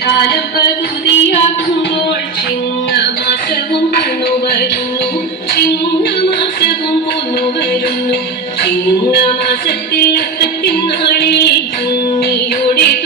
കാലം പകുതിയാക്കുമ്പോൾ ചിങ്ങമാസവും പോന്നു വരുന്നു. ചിങ്ങമാസവും പോന്നു വരുന്നു. ചിങ്ങമാസത്തിൽ അത്തത്തിനാളിൽ ഭംഗിയോടെ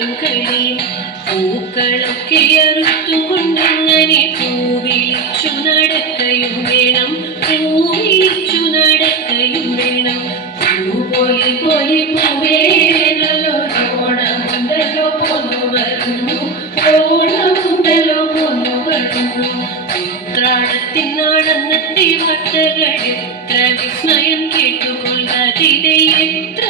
പാട്ടും കളി പൂക്കളൊക്കെ അറുത്തും കൊണ്ടങ്ങനെ പൂവിളിച്ചു നടക്കയും വേണം പൂവിളിച്ചു നടക്കയും വേണം. പൂപ്പൊലി പോലെ പൂവേ നല്ലൊരു ഓണമുണ്ടല്ലോ പോന്നു വരുന്നു ഓണമുണ്ടല്ലോ പോന്നു വരുന്നു. ഉത്രാടത്തിനാടന്നത്തെ വാർത്തകൾ എത്ര വിസ്മയം കേട്ടുകൊള്ളാതിരെ എത്ര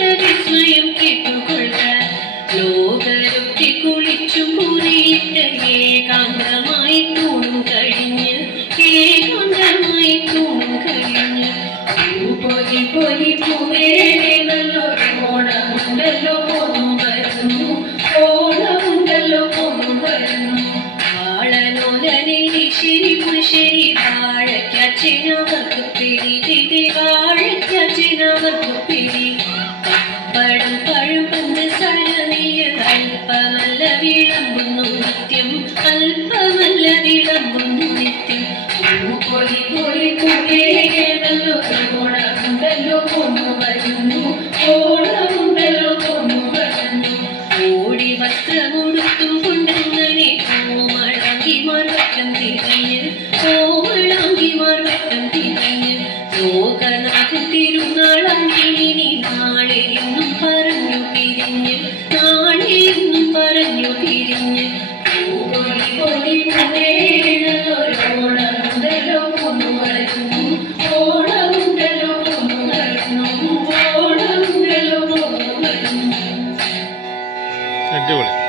പൊലി പൊലി പൂവേ നല്ലൊരു ഓണമുണ്ടല്ലോ പോന്നു വരുന്നു ഓണമുണ്ടല്ലോ പോന്നു വരുന്നു ആളനോദനിൽ ശരി പുരുഷരി വാഴയ്ക്കച്ഛനവർക്ക് പറഞ്ഞു പിരിഞ്ഞ് പൊലി പൊലി ഓണമുണ്ടല്ലോ പോന്നു വരുന്നു വരുന്നു അടിപൊളി.